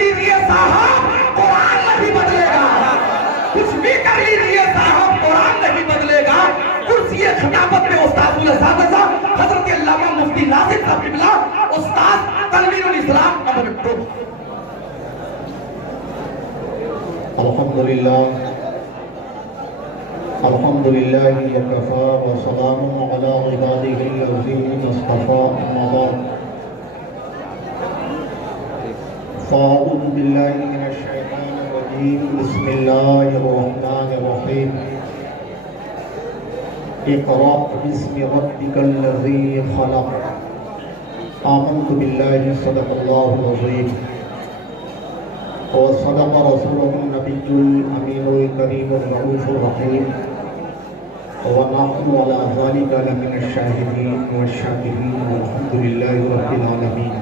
لیجیے صاحب قرآن نہیں بدلے گا، کچھ بھی کر لیجیے صاحب قرآن نہیں بدلے گا۔ کرسی خطابت میں استاد الاساتذہ حضرت علامہ مفتی ناصر صاحب قبلہ، استاد تنویر الاسلام امرکو۔ الحمدللہ یکفا وسلام علی عبادہ الذین اصطفیٰ، اما بعد فاعوذ باللہ من الشیطان الرجیم، بسم اللہ الرحمن الرحیم۔ اقرأ باسم ربک الذی خلق، آمنت باللہ صدق اللہ العظیم وصدق رسولہ النبی الامین الکریم الرؤوف الرحیم، ونحن علی ذلک لمن الشاہدین والشاکرین والحمد للہ رب العالمین۔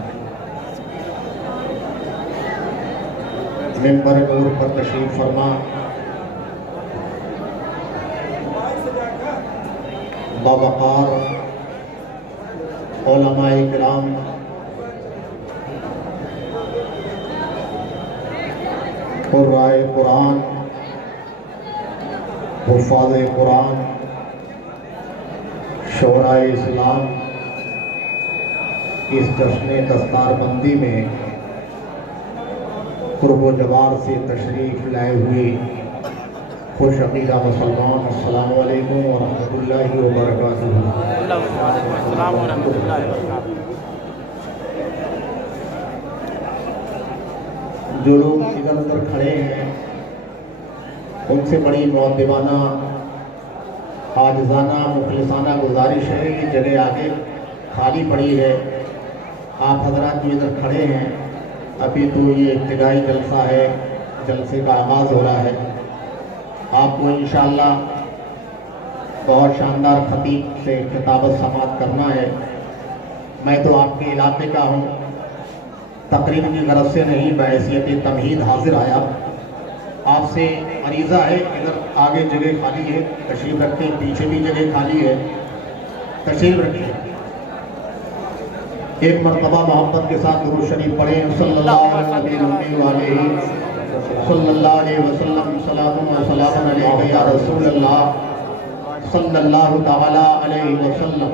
ممبر نور پر تشریف فرما باوقار علماء کرام، قرائے قرآن، حفاظ قرآن، شعراء اسلام، اس جشن دستار بندی میں قرب و جوار سے تشریف لائے ہوئے خوش عقیدہ مسلمان، السلام علیکم ورحمۃ اللہ وبرکاتہ۔ السلام ورحمۃ اللہ وبرکاتہ۔ جو لوگ ادھر ادھر کھڑے ہیں ان سے بڑی مؤدبانہ، عاجزانہ، مخلصانہ گزارش ہے، یہ جگہ آگے خالی پڑی ہے، آپ حضرات جو ادھر کھڑے ہیں، ابھی تو یہ ابتدائی جلسہ ہے، جلسے کا آغاز ہو رہا ہے۔ آپ کو انشاءاللہ بہت شاندار خطیب سے خطابت سماعت کرنا ہے۔ میں تو آپ کے علاقے کا ہوں، تقریر کی غرض سے نہیں، بحیثیت تمہید حاضر آیا۔ آپ سے عریضہ ہے، ادھر آگے جگہ خالی ہے، تشریف رکھیں، پیچھے بھی جگہ خالی ہے، تشریف رکھیں۔ ایک مرتبہ محبت کے ساتھ درود شریف پڑھیں، صلی اللہ علیہ وسلم، سلام و سلام علیکہ یا رسول اللہ، صلی اللہ تعالی علیہ وسلم۔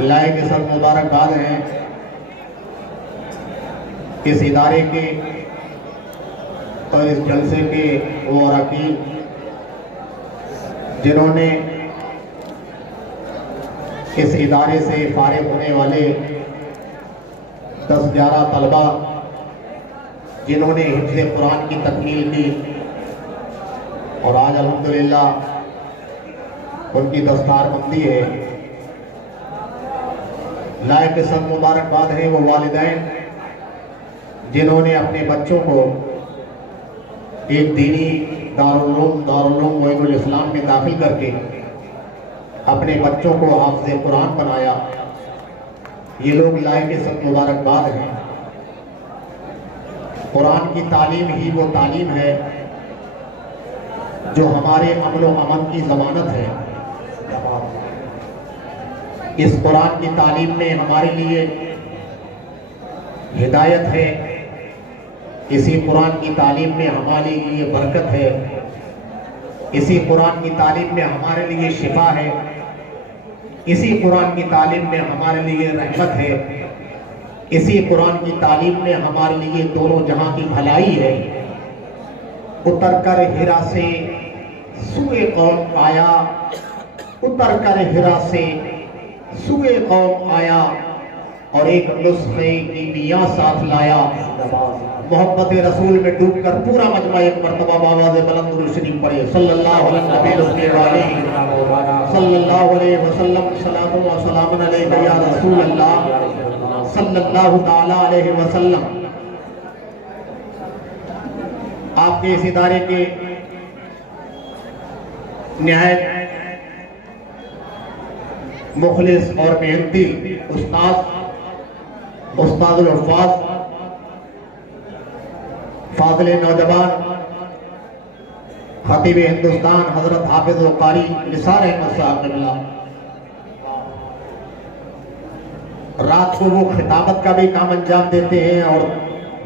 لائے کے سر مبارکباد ہیں اس ادارے کے اور اس جلسے کے وہ اراکین جنہوں نے اس ادارے سے فارغ ہونے والے 10-11 طلبہ جنہوں نے حفظ قرآن کی تکمیل کی اور آج الحمدللہ ان کی دستار بندی ہے۔ لائق سب مبارکباد ہے وہ والدین جنہوں نے اپنے بچوں کو ایک دینی دارالعلوم معین الاسلام میں داخل کر کے اپنے بچوں کو حافظ قرآن بنایا۔ یہ لوگ لائق سب مبارکباد ہیں۔ قرآن کی تعلیم ہی وہ تعلیم ہے جو ہمارے امن و امن کی ضمانت ہے۔ اس قرآن کی تعلیم میں ہمارے لیے ہدایت ہے، اسی قرآن کی تعلیم میں ہمارے لیے برکت ہے، اسی قرآن کی تعلیم میں ہمارے لیے شفا ہے، اسی قرآن کی تعلیم میں ہمارے لیے رحمت ہے، اسی قرآن کی تعلیم میں ہمارے لیے دونوں جہاں کی بھلائی ہے۔ اتر کر ہرا سے سوئے قوم آیا، اتر کر ہرا سے سوئے قوم آیا، اور ایک نسخے کی میاں ساتھ لایا۔ محبت رسول میں ڈوب کر پورا مجمع ایک مرتبہ باواز بلند درود شریف پڑھے، صلی اللہ علیہ وسلم، سلام و سلام علیکہ یا رسول اللہ، صلی اللہ تعالی علیہ وسلم۔ آپ کے اس ادارے کے نہایت مخلص اور محنتی استاد الحفاظ، فاضل نوجوان، خطیب ہندوستان حضرت حافظ و قاری نثار احمد صاحب قبلہ، رات کو وہ خطابت کا بھی کام انجام دیتے ہیں اور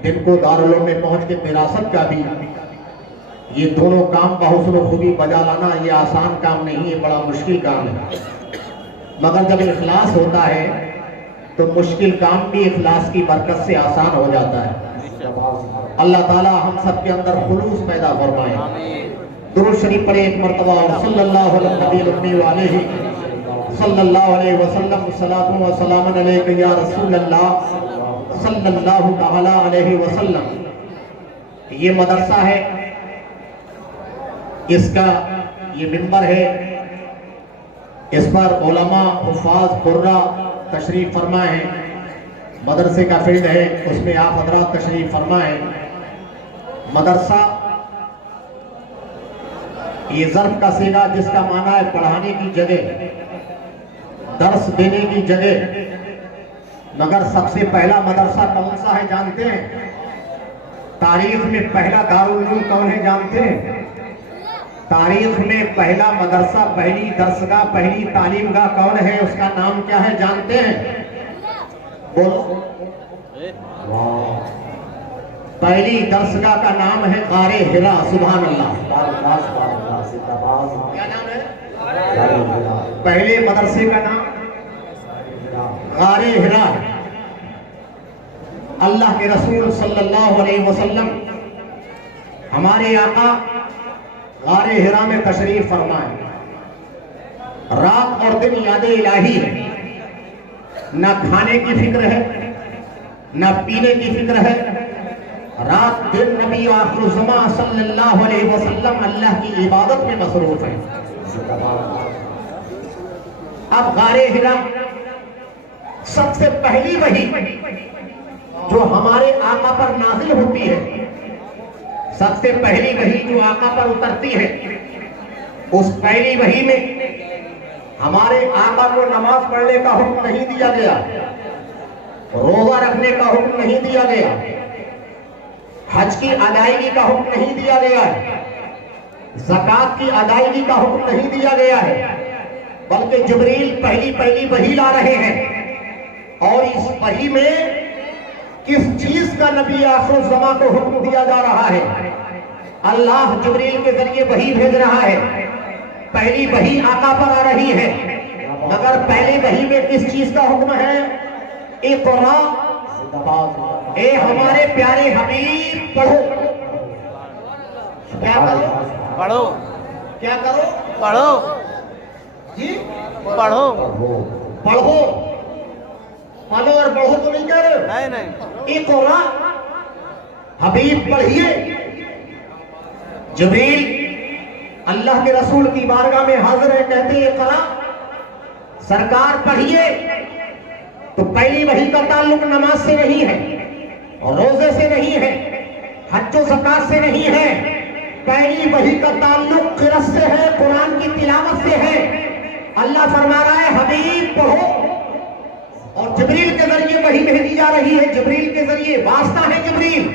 دن کو دارالعلوم میں پہنچ کے وراثت کا بھی. یہ دونوں کام بحسن و خوبی بجا لانا یہ آسان کام نہیں ہے, بڑا مشکل کام ہے. مگر جب اخلاص ہوتا ہے تو مشکل کام بھی اخلاص کی برکت سے آسان ہو جاتا ہے. اللہ تعالی ہم سب کے اندر خلوص پیدا فرمائے. درود شریف پڑھے ایک مرتبہ اور صلی اللہ علیہ نبی الامی علیہ صلی اللہ علیہ وسلم صلاۃ و سلام علیک یا رسول اللہ صلی اللہ تعالی علیہ وسلم. یہ مدرسہ ہے, اس کا یہ ممبر ہے, اس پر علماء حفاظ قرہ تشریف فرما ہے. مدرسے کا فیلڈ ہے, اس میں آپ حضرات تشریف فرما ہے. مدرسہ یہ ظرف کا صیغہ جس کا معنی ہے پڑھانے کی جگہ, درس دینے کی جگہ. مگر سب سے پہلا مدرسہ کون سا ہے جانتے ہیں؟ تاریخ میں پہلا دارالعلوم کون ہے جانتے ہیں؟ تاریخ میں پہلا مدرسہ, پہلی درسگاہ, پہلی تعلیم گاہ کون ہے؟ اس کا نام کیا ہے جانتے ہیں؟ بولو. پہلی درسگاہ کا نام ہے غار حرا. سبحان اللہ. کیا نام ہے؟ پہلے مدرسے کا نام غار حرا ہے. اللہ کے رسول صلی اللہ علیہ وسلم ہمارے آقا غار حرا میں تشریف فرمائے. رات اور دن یاد الہی ہے, نہ کھانے کی فکر ہے نہ پینے کی فکر ہے. رات دن نبی آخر الزمان صلی اللہ علیہ وسلم اللہ کی عبادت میں مصروف ہے. اب غار حرا سب سے پہلی وحی جو ہمارے آقا پر نازل ہوتی ہے, سب سے پہلی وحی جو آقا پر اترتی ہے, اس پہلی وحی میں ہمارے آقا کو نماز پڑھنے کا حکم نہیں دیا گیا, روزہ رکھنے کا حکم نہیں دیا گیا, حج کی ادائیگی کا حکم نہیں دیا گیا ہے, زکوٰۃ کی ادائیگی کا حکم نہیں دیا گیا ہے, بلکہ جبریل پہلی وحی لا رہے ہیں. اور اس وحی میں کس چیز کا نبی آخر الزمان کو حکم دیا جا رہا ہے؟ اللہ جبریل کے ذریعے وحی بھیج رہا ہے. پہلی وحی آقا پر آ رہی ہے, مگر پہلی وحی میں کس چیز کا حکم ہے؟ اقرا, اے ہمارے پیارے حبیب پڑھو. کیا کرو؟ پڑھو. کیا کرو؟ پڑھو. جی پڑھو. پڑھو. پڑھو اور پڑھو تو نہیں کہہ رہے؟ نہیں. اقرا, حبیب پڑھیے. جبریل اللہ کے رسول کی بارگاہ میں حاضر ہے, کہتے ہیں اقرا, سرکار پڑھیے. تو پہلی وحی کا تعلق نماز سے نہیں ہے, روزے سے نہیں ہے, حج و زکوٰۃ سے نہیں ہے. پہلی وحی کا تعلق قرأت سے ہے, قرآن کی تلاوت سے ہے. اللہ فرما رہا ہے حبیب پڑھو, اور جبریل کے ذریعے وحی بھیجی جا رہی ہے. جبریل کے ذریعے واسطہ ہے جبریل.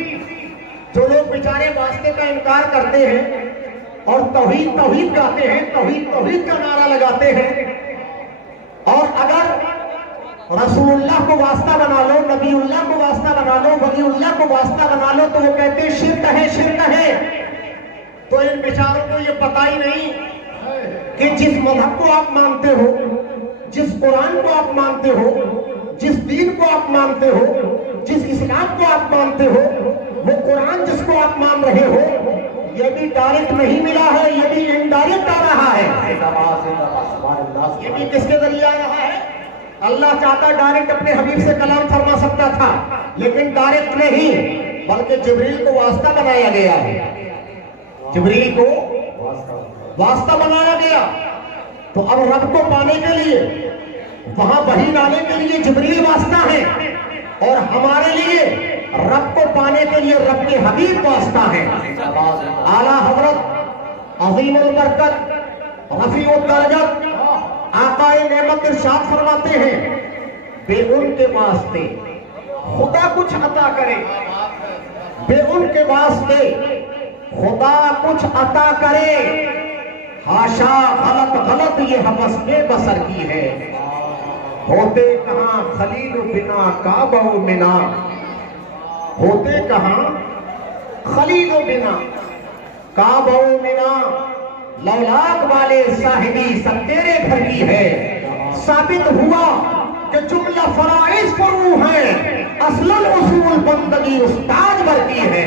جو لوگ بیچارے واسطے کا انکار کرتے ہیں اور توحید توحید کہتے ہیں, توحید توحید کا نعرہ لگاتے ہیں, اور اگر رسول اللہ کو واسطہ بنا لو, نبی اللہ کو واسطہ بنا لو, ولی اللہ کو واسطہ بنا لو, تو وہ کہتے ہیں شرک ہے شرک ہے. تو ان بیچاروں کو یہ پتہ ہی نہیں کہ جس مذہب کو آپ مانتے ہو, جس قرآن کو آپ مانتے ہو, جس دین کو آپ مانتے ہو, جس اسلام کو آپ مانتے ہو, وہ قرآن جس کو آپ مان رہے ہو, یہ بھی ڈائریکٹ نہیں ملا ہے, یہ بھی انڈائریکٹ آ رہا ہے. یہ بھی کس کے ذریعے آ رہا ہے؟ اللہ چاہتا ڈائریکٹ اپنے حبیب سے کلام فرما سکتا تھا, لیکن ڈائریکٹ نہیں, بلکہ جبریل کو واسطہ بنایا گیا ہے. جبریل کو واسطہ بنایا گیا. تو اب رب کو پانے کے لیے, وہاں وحی لانے کے لیے جبریل واسطہ ہے, اور ہمارے لیے رب کو پانے کے لیے رب کے حبیب واسطہ ہے. اعلیٰ حضرت عظیم البرکت رفیع الدرجت آقا نعمت ارشاد فرماتے ہیں, بے ان کے واسطے خدا کچھ عطا کرے, بے ان کے واسطے خدا کچھ عطا کرے, ہاشا غلط غلط یہ حوث بے بسر کی ہے. ہوتے کہاں خلیل بنا کعبہ و منا، ہوتے کہاں خلیل بنا کعبہ و منا، لولاک والے صاحبی سب تیرے گھر کی ہے۔ ثابت ہوا کہ جملہ فرائض فرو ہیں، اصل اصول بندگی استاد بھر کی ہے،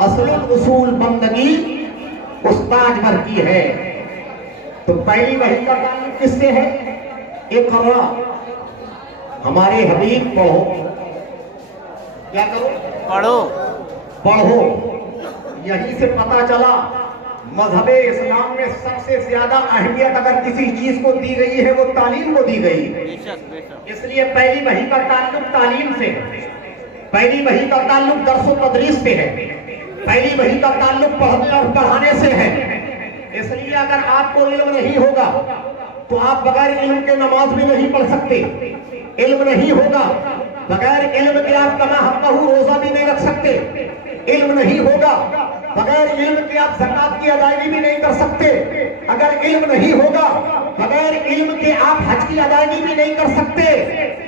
اصل اصول بندگی استاد بھر کی ہے۔ تو پہلی وحی کا تعلق کس سے ہے؟ اقرا، ہمارے حبیب پڑھو، کیا کرو؟ پڑھو، پڑھو۔ یہیں سے پتا چلا مذہب اسلام میں سب سے زیادہ اہمیت اگر کسی چیز کو دی گئی ہے وہ تعلیم کو دی گئی ہے۔ اس لیے پہلی وحی کا تعلق تعلیم سے ہے، پہلی وحی کا تعلق درس و تدریس سے ہے، پہلی وحی کا تعلق پڑھنے اور پڑھانے سے ہے۔ اس لیے اگر آپ کو علم نہیں ہوگا تو آپ بغیر علم کے نماز بھی نہیں پڑھ سکتے، علم نہیں ہوگا بغیر علم کے آپ کما حقہ روزہ بھی نہیں رکھ سکتے، علم نہیں ہوگا بغیر علم کے آپ زکات کی ادائیگی بھی نہیں کر سکتے، اگر علم نہیں ہوگا بغیر علم کے آپ حج کی ادائیگی بھی نہیں کر سکتے،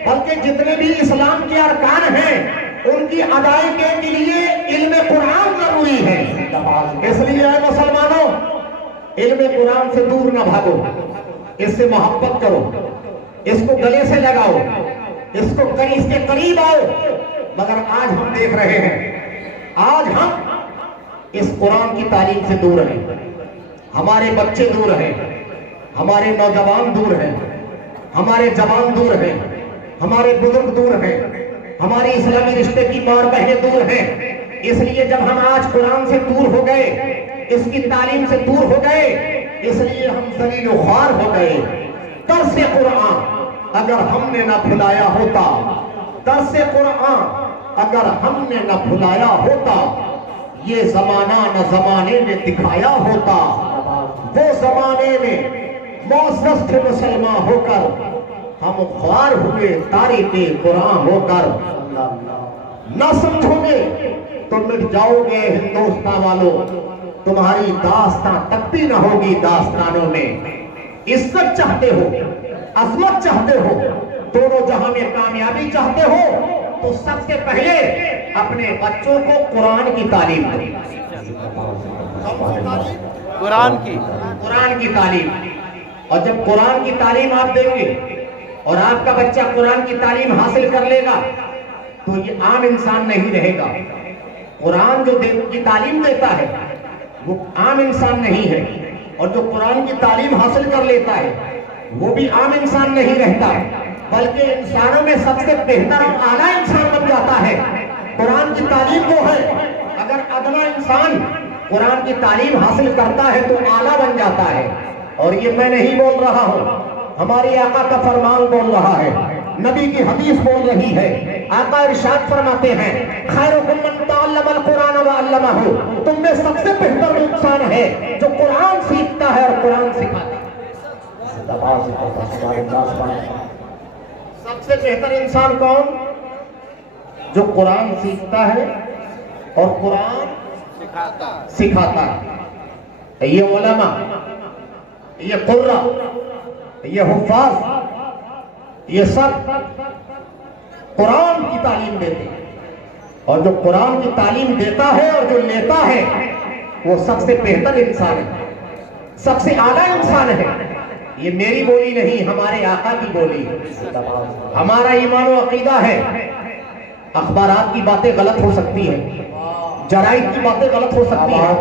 بلکہ جتنے بھی اسلام کے ارکان ہیں ان کی ادائیگی کے لیے علم قرآن ضروری ہے۔ اس لیے اے مسلمانوں، علم قرآن سے دور نہ بھاگو، اس سے محبت کرو، اس کو گلے سے لگاؤ، اس کے قریب آؤ۔ مگر آج ہم دیکھ رہے ہیں، آج ہم اس قرآن کی تعلیم سے دور ہیں، ہمارے بچے دور ہیں، ہمارے نوجوان دور ہیں، ہمارے جوان دور ہیں، ہمارے بزرگ دور ہیں، ہماری اسلامی رشتے کی ماں بہنیں دور ہیں۔ اس لیے جب ہم آج قرآن سے دور ہو گئے، اس کی تعلیم سے دور ہو گئے، اس لیے ہم ذلیل و خوار ہو گئے۔ درس قرآن اگر ہم نے نہ بھلایا ہوتا، درس قرآن اگر ہم نے نہ بھلایا ہوتا، یہ زمانہ نہ زمانے نے دکھایا ہوتا۔ وہ زمانے میں معزز تھے مسلمان ہو کر، ہم خوار ہوئے تاریخ قرآن ہو کر۔ نہ سمجھو گے تو مٹ جاؤ گے ہندوستان والوں، تمہاری داستان تک بھی نہ ہوگی داستانوں میں۔ عزت چاہتے ہو، عظمت چاہتے ہو، دونوں جہاں میں کامیابی چاہتے ہو تو سب سے پہلے اپنے بچوں کو قرآن کی تعلیم دو۔ قرآن کی قرآن کی تعلیم، اور جب قرآن کی تعلیم آپ دیں گے اور آپ کا بچہ قرآن کی تعلیم حاصل کر لے گا تو یہ عام انسان نہیں رہے گا۔ قرآن جو کی تعلیم دیتا ہے وہ عام انسان نہیں ہے، اور جو قرآن کی تعلیم حاصل کر لیتا ہے وہ بھی عام انسان نہیں رہتا، بلکہ انسانوں میں سب سے بہتر اور اعلیٰ انسان بن جاتا ہے۔ قرآن کی تعلیم وہ ہے، اگر ادنا انسان قرآن کی تعلیم حاصل کرتا ہے تو اعلیٰ بن جاتا ہے۔ اور یہ میں نہیں بول رہا ہوں، ہماری آقا کا فرمان بول رہا ہے، نبی کی حدیث بول رہی ہے۔ آقا ارشاد فرماتے ہیں، خیرکم من تعلم القرآن وعلمہ، تم میں سب سے بہتر انسان ہے جو قرآن سیکھتا ہے اور قرآن سکھاتا ہے۔ سب سے بہتر انسان کون؟ جو قرآن سیکھتا ہے اور قرآن سکھاتا ہے۔ یہ علماء، یہ قرہ، یہ حفاظ، یہ سب قرآن کی تعلیم دیتے ہیں، اور جو قرآن کی تعلیم دیتا ہے اور جو لیتا ہے وہ سب سے بہتر انسان ہے، سب سے اعلیٰ انسان ہے۔ یہ میری بولی نہیں، ہمارے آقا کی بولی ہے۔ ہمارا ایمان و عقیدہ ہے، اخبارات کی باتیں غلط ہو سکتی ہیں، جرائد کی باتیں غلط ہو سکتی ہیں،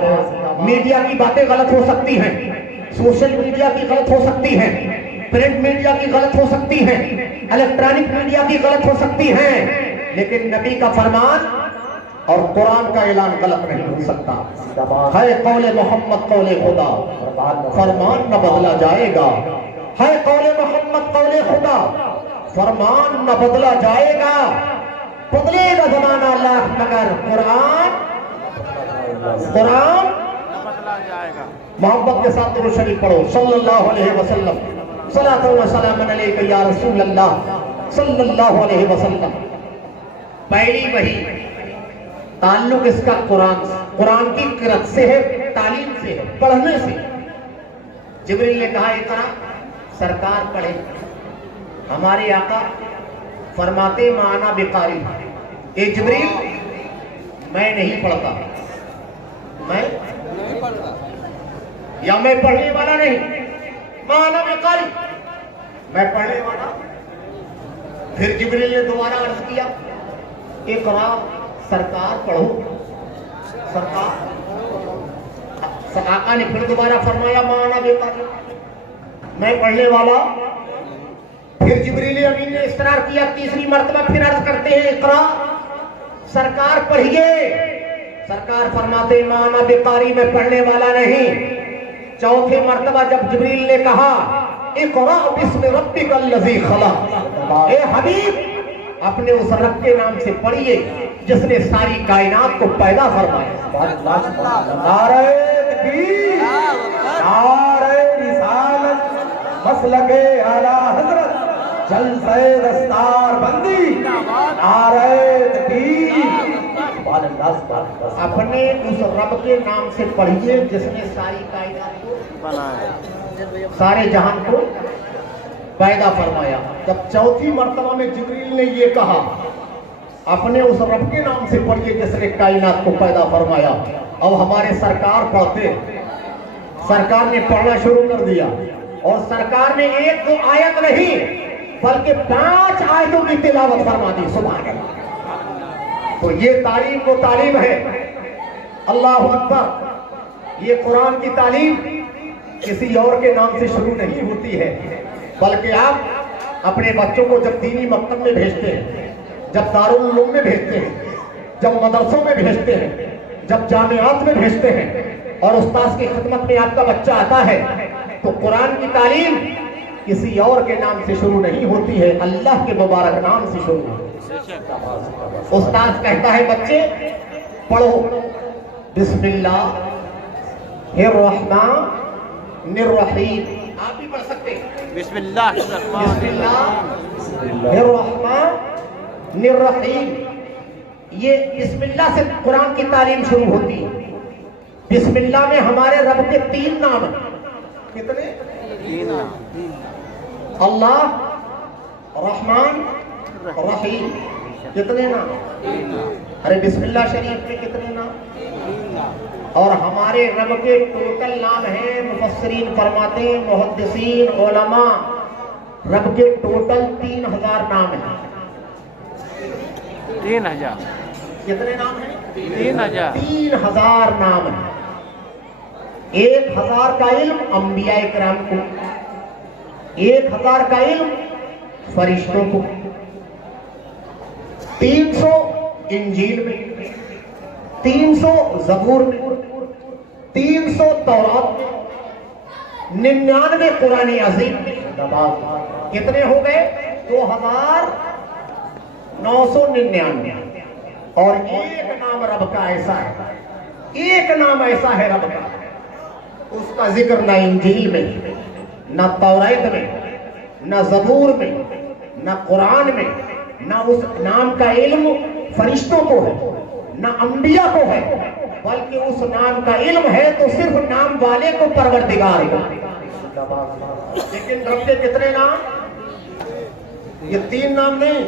میڈیا کی باتیں غلط ہو سکتی ہیں، سوشل میڈیا کی غلط ہو سکتی ہیں، پرنٹ میڈیا کی غلط ہو سکتی ہیں، الیکٹرانک میڈیا کی غلط ہو سکتی ہیں، لیکن نبی کا فرمان اور قرآن کا اعلان غلط نہیں ہو سکتا۔ ہے قول محمد قول خدا، فرمان نہ بدلا جائے گا۔ ہے قول محمد قول خدا، فرمان نہ بدلا جائے گا۔ بدلے گا زمانہ لاکھ مگر قرآن بدلا جائے گا۔ محبت کے ساتھ درود شریف پڑھو، صلی اللہ علیہ وسلم، صلاۃ و سلام علیک یا رسول اللہ صلی اللہ علیہ وسلم۔ پہلی وحی تعلق اس کا قرآن کی قرأت سے ہے، تعلیم سے ہے، پڑھنے سے۔ جبریل نے کہا اقرا، سرکار پڑھے، ہمارے آقا فرماتے مانا بقاری، اے جبریل میں نہیں پڑھتا، میں یا میں پڑھنے والا نہیں، مانا بقاری میں پڑھنے والا۔ پھر جبریل نے دوبارہ عرض کیا اقرا، سرکار پڑھو، سرکار۔ آقا نے پھر دوبارہ فرمایا مانا بقاری میں پڑھنے والا۔ پھر جبریل امین نے اصرار کیا تیسری مرتبہ، پھر عرض کرتے ہیں اقرا، سرکار پڑھیے۔ سرکار فرماتے مانا بقاری میں پڑھنے والا نہیں۔ چوتھے مرتبہ جب جبریل نے کہا اقرا بسم ربک الذی خلق، اے حبیب اپنے اس رب کے نام سے پڑھیے جس نے ساری کائنات کو پیدا فرمایا۔ نعرہ تکبیر، نعرہ رسالت، مسلک اعلی حضرت، جلسہ دستار بندی، نعرہ تکبیر۔ اپنے اس رب کے نام سے پڑھیے جس نے ساری کائنات کو بنایا، سارے جہان کو پیدا فرمایا۔ جب چوتھی مرتبہ میں جبریل نے یہ کہا اپنے اس رب کے نام سے پڑھیے جس نے کائنات کو پیدا فرمایا، اب ہمارے سرکار پڑھتے، سرکار نے پڑھنا شروع کر دیا، اور سرکار نے ایک دو آیت نہیں بلکہ 5 آیتوں کی تلاوت فرما دی۔ سبحان اللہ۔ تو یہ تعلیم وہ تعلیم ہے، اللہ اکبر۔ یہ قرآن کی تعلیم کسی اور کے نام سے شروع نہیں ہوتی ہے، بلکہ آپ اپنے بچوں کو جب دینی مکتب میں بھیجتے ہیں، جب دارالعلوم میں بھیجتے ہیں، جب مدرسوں میں بھیجتے ہیں، جب جامعات میں بھیجتے ہیں، اور استاذ کی خدمت میں آپ کا بچہ آتا ہے، تو قرآن کی تعلیم کسی اور کے نام سے شروع نہیں ہوتی ہے، اللہ کے مبارک نام سے شروع ہوتی ہے۔ استاذ کہتا ہے بچے پڑھو بسم اللہ الرحمن الرحیم، آپ بھی پڑھ سکتے ہیں بسم اللہ بسم اللہ الرحمن الرحیم۔ یہ بسم اللہ سے قرآن کی تعلیم شروع ہوتی ہے۔ بسم اللہ میں ہمارے رب کے 3 نام ہیں۔ کتنے؟ اللہ، رحمان، رحیم۔ کتنے نام؟ ارے بسم اللہ شریف میں کتنے نام؟ اور ہمارے رب کے ٹوٹل نام ہیں، مفسرین فرماتے ہیں، محدثین، علماء، رب کے ٹوٹل 3000 نام ہیں۔ 3000 کتنے نام ہیں؟ 3000 3000 نام ہیں۔ 1000 کا علم انبیاء کرام کو، 1000 کا علم فرشتوں کو، 300 انجیل میں، 300 زبور میں، 300 تورات میں، 99 قرآن عظیم میں۔ کتنے ہو گئے؟ 2999۔ اور ایک نام رب کا ایسا ہے، ایک نام ایسا ہے رب کا، اس کا ذکر نہ انجیل میں، نہ تورات میں، نہ زبور میں، نہ قرآن میں، نہ اس نام کا علم فرشتوں کو ہے، نہ انبیاء کو ہے، بلکہ اس نام کا علم ہے تو صرف نام والے کو پروردگار ہے۔ لیکن رب کے کتنے نام؟ یہ 3 نام نہیں،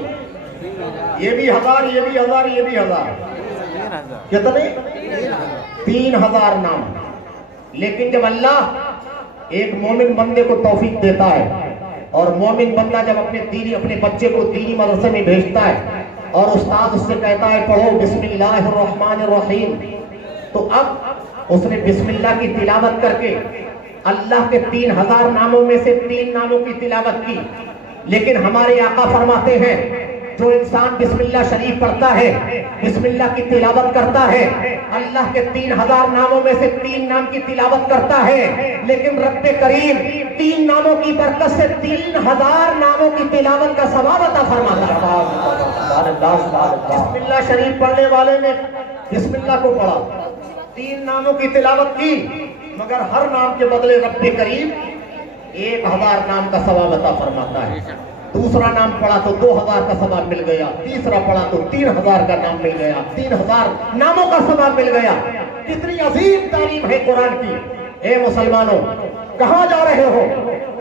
یہ بھی 1000، یہ بھی 1000، یہ بھی 1000۔ کتنے؟ 3000 نام۔ لیکن جب اللہ ایک مومن بندے کو توفیق دیتا ہے، اور مومن بندہ جب اپنے بچے کو دینی مدرسے میں بھیجتا ہے، اور استاد اس سے کہتا ہے پڑھو بسم اللہ الرحمن الرحیم، تو اب اس نے بسم اللہ کی تلاوت کر کے اللہ کے 3000 ناموں میں سے 3 ناموں کی تلاوت کی۔ لیکن ہمارے آقا فرماتے ہیں جو انسان بسم اللہ شریف پڑھتا ہے، بسم اللہ کی تلاوت کرتا ہے، اللہ کے 3000 ناموں میں سے 3 نام کی تلاوت کرتا ہے، لیکن رب کریم 3 ناموں کی برکت سے 3000 ناموں کی تلاوت کا ثواب عطا فرماتا ہے۔ بسم اللہ شریف پڑھنے والے نے بسم اللہ کو پڑھا، 3 ناموں کی تلاوت کی، مگر ہر نام کے بدلے رب کریم 1000 نام کا ثواب عطا فرماتا ہے۔ دوسرا نام پڑھا تو 2000 کا ثواب مل گیا، تیسرا پڑھا تو 3000 کا نام مل گیا، 3000 ناموں کا ثواب مل گیا۔ کتنی عظیم تعلیم ہے قرآن کی۔ اے مسلمانوں، کہاں جا رہے ہو؟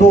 2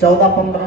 14-15।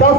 10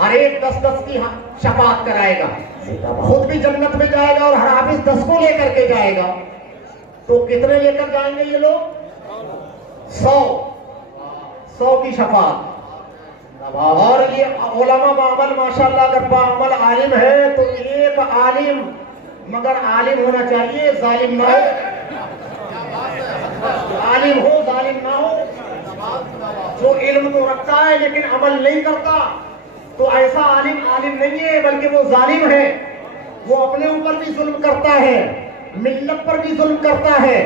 ہر ایک 10 کی شفاعت کرائے گا، خود بھی جنت میں جائے گا اور ہر حافظ 10 کو لے کر کے جائے گا. تو کتنے لے کر جائیں گے یہ لوگ؟ 100 کی شفاعت. اور یہ علماء بعمل ماشاءاللہ اگر بعمل عالم ہے تو ایک عالم، مگر عالم ہونا چاہیے ظالم نہ ہو. عالم ہو ظالم نہ ہو. جو علم تو رکھتا ہے لیکن عمل نہیں کرتا تو ایسا عالم نہیں ہے بلکہ وہ ظالم ہے. وہ اپنے اوپر بھی ظلم کرتا ہے، ملت پر بھی ظلم کرتا ہے،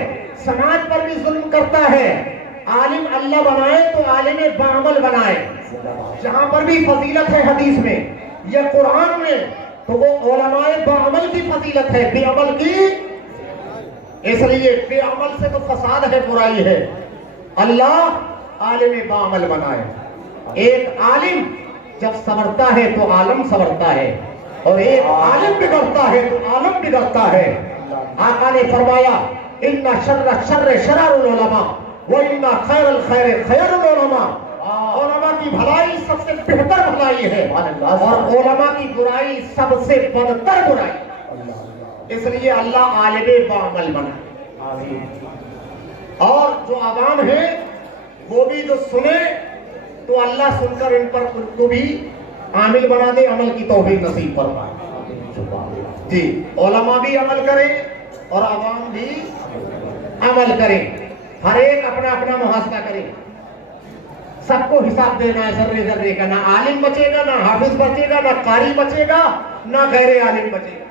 سماج پر بھی ظلم کرتا ہے. عالم اللہ بنائے تو عالم بعمل بنائے. جہاں پر بھی فضیلت ہے حدیث میں یا قرآن میں تو وہ علماء بعمل کی فضیلت ہے، بے عمل کی. اس لیے بے عمل سے تو فساد ہے، برائی ہے. اللہ عالم بعمل بنائے. ایک عالم جب سنورتا ہے تو عالم سنورتا ہے، اور ایک عالم بگڑتا ہے تو عالم بگڑتا ہے. آقا نے فرمایا ان شر الشر شرار العلماء وان خیر الخیر خیر العلماء. علماء کی بھلائی سب سے بہتر بھلائی ہے اور علماء کی برائی سب سے بدتر برائی. اس لیے اللہ عالم بعمل بنائے. اور جو عوام ہے وہ بھی جو سنے تو اللہ سن کر ان پر ان کو بھی عامل بنا دے، عمل کی توفیق نصیب فرمائے. جی علماء بھی عمل کریں اور عوام بھی عمل کریں. ہر ایک اپنا اپنا محاسبہ کرے. سب کو حساب دینا ہے ذرے ذرے کا. نہ عالم بچے گا، نہ حافظ بچے گا، نہ قاری بچے گا، نہ غیر عالم بچے گا.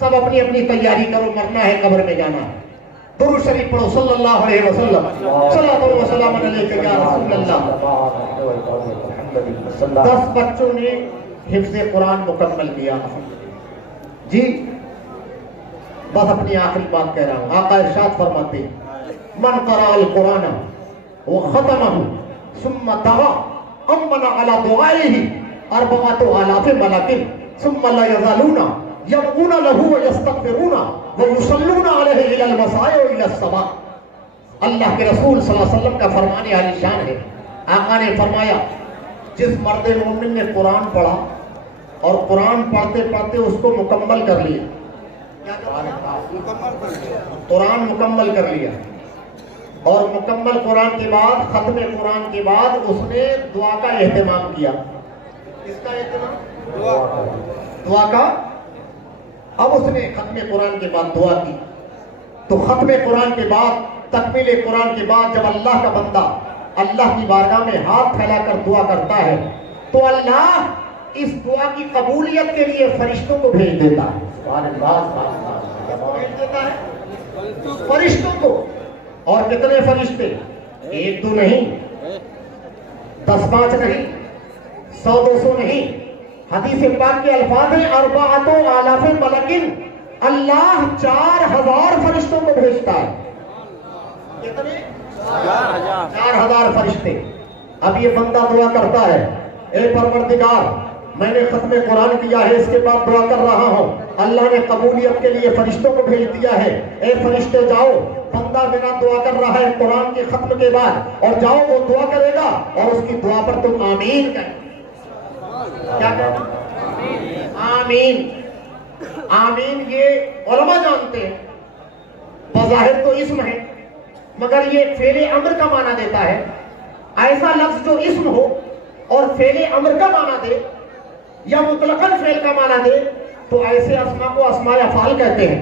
سب اپنی اپنی تیاری کرو، مرنا ہے قبر میں جانا ہے. درود شریف پڑھو صلی اللہ علیہ وسلم. صلاۃ و سلام علیک یا رسول اللہ. 10 بچوں نے حفظ قرآن مکمل کیا. جی بس اپنی آخری بات کہہ رہا ہوں. آقا ارشاد فرماتے من قرأ القرآن وختمہ ثم دعا امن علی دعائہ 4,000 ملک ثم لا یزالون یدعون له ویستغفرون ویصلون علیہ الی المساء والی الصباح. اللہ کے رسول صلی اللہ علیہ وسلم کا فرمان عالی شان ہے. آقا نے فرمایا جس مرد مومن نے قرآن پڑھا اور قرآن پڑھتے پڑھتے اس کو مکمل کر لیا، قرآن مکمل کر لیا، اور مکمل قرآن کے بعد ختم قرآن کے بعد اس نے دعا کا اہتمام کیا. کس کا اہتمام؟ دعا کا. اب اس نے ختم قرآن کے بعد دعا کی تو ختم قرآن کے بعد تکمیل قرآن کے بعد جب اللہ کا بندہ اللہ کی بارگاہ میں ہاتھ پھیلا کر دعا کرتا ہے تو اللہ اس دعا کی قبولیت کے لیے فرشتوں کو بھیج دیتا ہے. بھیج دیتا ہے فرشتوں کو. اور کتنے فرشتے؟ 1-2 نہیں، 10-5 نہیں، 100-200 نہیں. حدیث پاک کے الفاظ ہیں 4,000 ملک. اللہ 4,000 فرشتوں کو بھیجتا ہے. کتنے؟ 4,000 فرشتے. اب یہ بندہ دعا کرتا ہے اے پروردگار میں نے ختم قرآن کیا ہے، اس کے بعد دعا کر رہا ہوں، اللہ نے قبولیت کے لیے فرشتوں کو بھیج دیا ہے. اے فرشتے جاؤ، بندہ میرا دعا کر رہا ہے قرآن کے ختم کے بعد، اور جاؤ وہ دعا کرے گا اور اس کی دعا پر تم آمین کہو. کیا کہنا؟ آمین. آمین یہ علماء جانتے ہیں. بظاہر تو اسم ہے مگر یہ فعل امر کا معنی دیتا ہے. ایسا لفظ جو اسم ہو اور فعل امر کا معنی دے یا مطلقاً فعل کا معنی دے تو ایسے اسما کو اسماء افعال کہتے ہیں.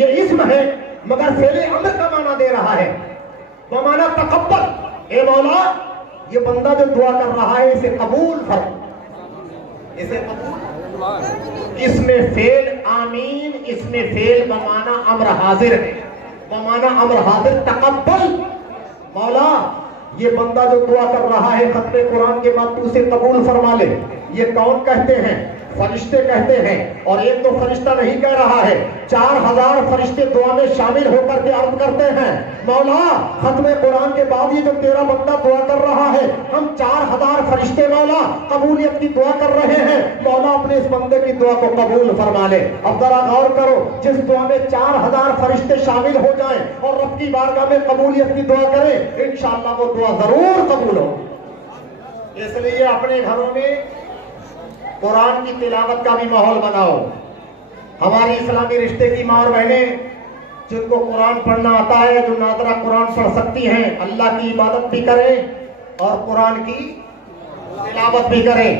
یہ اسم ہے مگر فعل امر کا معنی دے رہا ہے. بمعنی تقبل، اے مولا یہ بندہ جو دعا کر رہا ہے اسے قبول فرما، اسے قبول. اس میں فعل آمین، اس میں فعل بمعنی امر حاضر ہے. بمعنی امر حاضر تقبل. مولا یہ بندہ جو دعا کر رہا ہے ختم قرآن کے بعد تو اسے قبول فرما لے. یہ کون کہتے ہیں؟ فرشتے کہتے ہیں. اور ایک تو فرشتہ نہیں کہہ رہا ہے، 4,000 فرشتے دعا میں شامل ہو کر کے عرض کرتے ہیں مولا ختم قرآن کے بعد یہ جو تیرا بندہ دعا کر رہا ہے ہم 4,000 فرشتے مولا قبولیت کی دعا کر رہے ہیں، مولا اپنے اس بندے کی دعا کو قبول فرما لے. اب ذرا غور کرو، جس دعا میں 4,000 فرشتے شامل ہو جائیں اور رب کی بارگاہ میں قبولیت کی دعا کریں انشاءاللہ وہ دعا ضرور قبول ہو. اس لیے اپنے گھروں میں قرآن کی تلاوت کا بھی ماحول بناؤ. ہماری اسلامی رشتے کی ماں اور بہنیں جن کو قرآن پڑھنا آتا ہے, جو نادرہ قرآن پڑھ سکتی ہیں, اللہ کی عبادت بھی کریں اور قرآن کی تلاوت بھی کریں.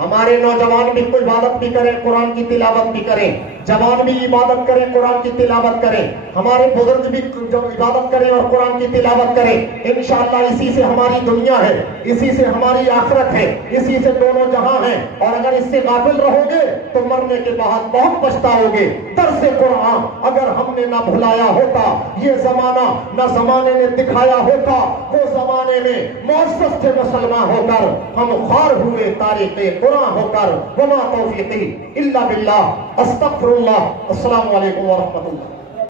ہمارے نوجوان بھی کوئی عبادت بھی کریں, قرآن کی تلاوت بھی کریں. جوان بھی عبادت کریں, قرآن کی تلاوت کریں. ہمارے بزرگ بھی عبادت کریں اور قرآن کی تلاوت کریں. انشاءاللہ اسی سے ہماری دنیا ہے, اسی سے ہماری آخرت ہے, اسی سے دونوں جہاں ہیں. اور اگر اس سے غافل رہو گے تو مرنے کے بعد بہت پچھتاؤ گے. درس قرآن اگر ہم نے نہ بھلایا ہوتا, یہ زمانہ نہ زمانے نے دکھایا ہوتا, وہ زمانے میں مؤسس تھے مسلمان ہو کر, ہم خوار ہوئے تاریخ قرآن ہو کر. وما توفیقی الا باللہ. استغفر اللہ. السلام علیکم ورحمۃ اللہ.